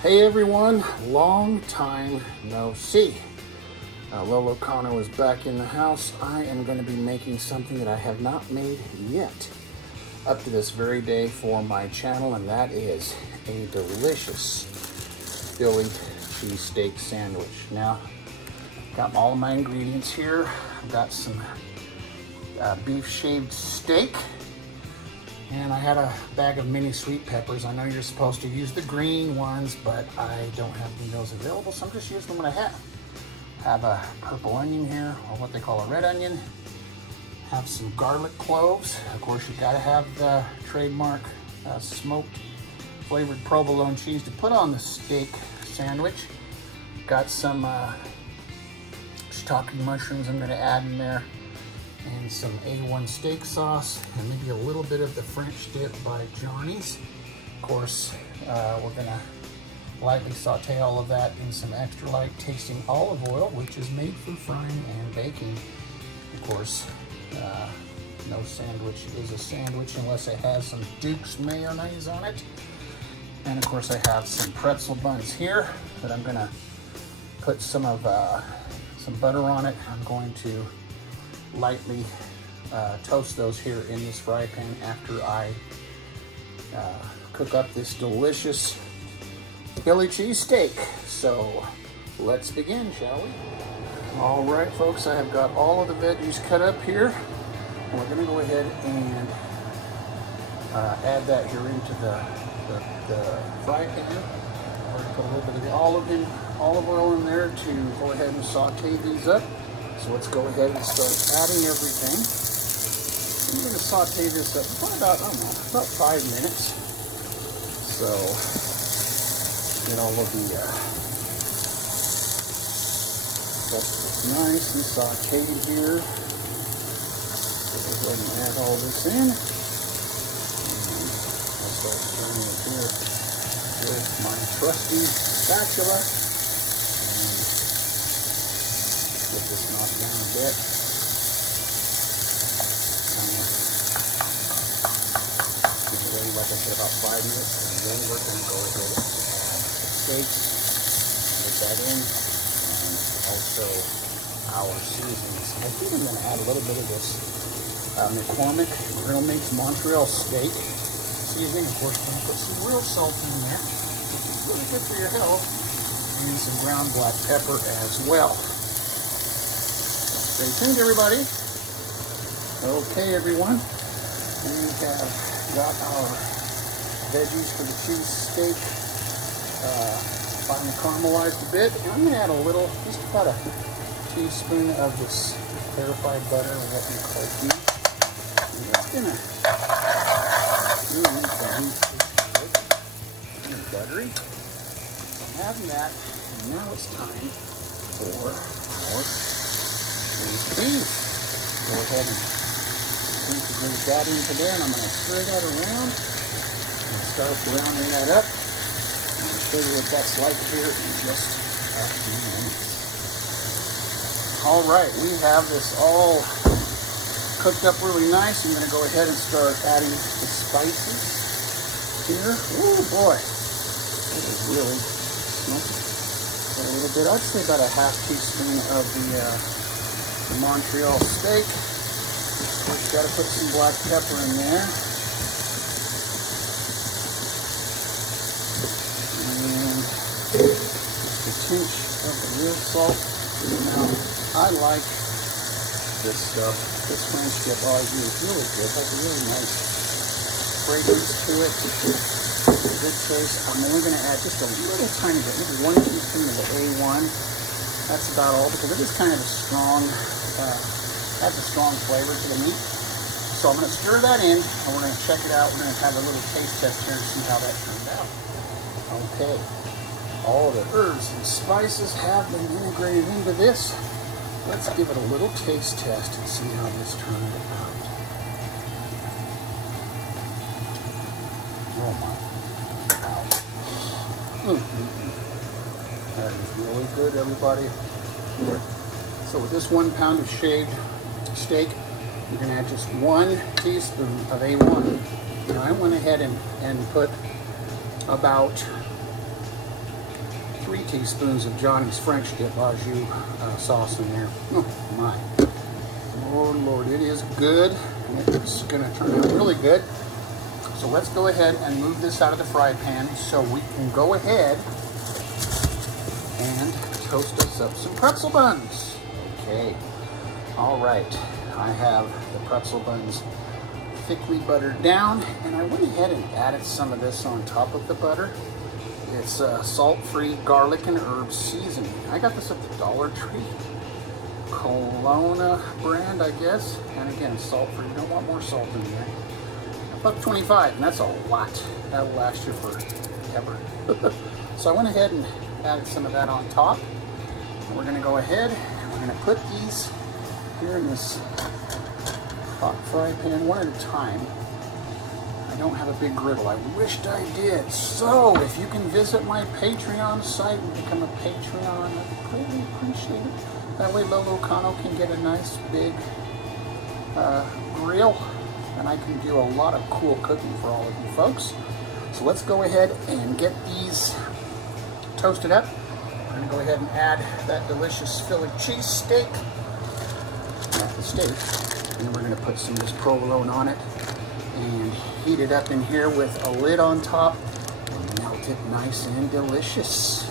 Hey everyone, long time no see. Lolo Connor is back in the house. I am going to be making something that I have not made yet up to this very day for my channel, and that is a delicious Philly cheesesteak sandwich. Now, got all of my ingredients here. I've got some beef shaved steak, and I had a bag of mini sweet peppers. I know you're supposed to use the green ones, but I don't have those available, so I'm just using what I have. Have a purple onion here, or what they call a red onion. Have some garlic cloves. Of course, you gotta have the trademark smoked flavored provolone cheese to put on the steak sandwich. Got some shiitake mushrooms I'm gonna add in there, and some A1 steak sauce, and maybe a little bit of the French dip by Johnny's. Of course, we're gonna lightly saute all of that in some extra light tasting olive oil, which is made for frying and baking. Of course, no sandwich is a sandwich unless it has some Duke's mayonnaise on it. And of course, I have some pretzel buns here that I'm gonna put some butter on it. I'm going to lightly toast those here in this fry pan after I cook up this delicious Philly cheesesteak. So let's begin, shall we? All right, folks, I have got all of the veggies cut up here. And we're gonna go ahead and add that here into the fry pan. We're gonna put a little bit of the olive oil in there to go ahead and saute these up. So let's go ahead and start adding everything. I'm going to saute this up for about, I don't know, about 5 minutes. So get all of the vegetables nice and sauteed here. Go ahead and add all this in. And I'll start stirring it here with my trusty spatula. Get this knocked down a bit. Get it ready, like I said, about 5 minutes, and then we're going to go ahead and add the steak, put that in, and also our seasonings. I think I'm going to add a little bit of this McCormick Grill Mates Montreal steak seasoning. Of course, we're going to put some real salt in there, which is really good for your health, and some ground black pepper as well. Stay tuned, everybody. Okay, everyone. We have got our veggies for the cheese steak finally caramelized a bit. And I'm going to add a little, just about a teaspoon of this clarified butter, or what we call ghee. And it's going to buttery. So I'm having that, and now it's time for our beef. Go ahead and integrate that into there, and I'm going to stir that around and start rounding that up. And I'll show you what that's like here in just a few minutes. All right, we have this all cooked up really nice. I'm going to go ahead and start adding the spices here. Oh boy, it is really smoky. A little bit, I'd say about a half teaspoon of the Montreal steak. Of course, you got to put some black pepper in there. And just a pinch of the real salt. Now, I like this stuff. This French dip all I do is really good. It has a really nice fragrance to it. It's a good taste. I'm only going to add just a little tiny bit, maybe 1 teaspoon of the A1. That's about all, because it is kind of a strong, has a strong flavor to the meat. So I'm going to stir that in, and we're going to check it out. We're going to have a little taste test here and see how that turned out. Okay, all the herbs and spices have been integrated into this. Let's give it a little taste test and see how this turned out. Oh my. That is really good, everybody. So with this 1 pound of shaved steak, you're going to add just 1 teaspoon of A1. Now I went ahead and put about 3 teaspoons of Johnny's French dip au jus sauce in there. Oh my, Lord, it is good. It's gonna turn out really good. So let's go ahead and move this out of the fry pan so we can go ahead and toast us up some pretzel buns. Okay, all right, I have the pretzel buns thickly buttered down, and I went ahead and added some of this on top of the butter. It's salt-free garlic and herb seasoning. I got this at the Dollar Tree. Colonna brand, I guess. And again, salt-free. You don't want more salt in there. $1.25, and that's a lot. That will last you forever. So I went ahead and added some of that on top. And we're gonna go ahead and we're gonna put these here in this hot fry pan one at a time. I don't have a big griddle. I wished I did. So if you can visit my Patreon site and become a Patreon, I'd greatly appreciate it. That way Lolo Kano can get a nice big grill, and I can do a lot of cool cooking for all of you folks. So let's go ahead and get these toasted up. We're gonna go ahead and add that delicious Philly cheesesteak, not the steak, and then we're gonna put some of this provolone on it and heat it up in here with a lid on top and melt it nice and delicious.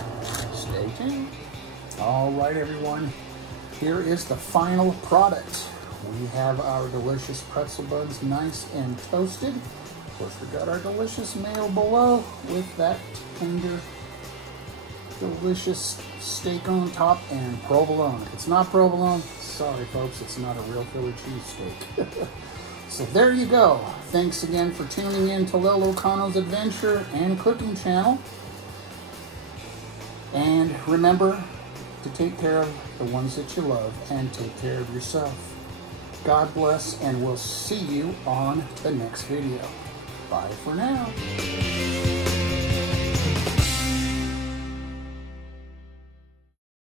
Stay tuned. All right, everyone, here is the final product. We have our delicious pretzel buns nice and toasted. Of course, we got our delicious mayo below with that tender, delicious steak on top and provolone. If it's not provolone, sorry folks, it's not a real Philly cheesesteak. So there you go. Thanks again for tuning in to Lolo Kano's Adventure and Cooking Channel. And remember to take care of the ones that you love and take care of yourself. God bless, and we'll see you on the next video. Bye for now.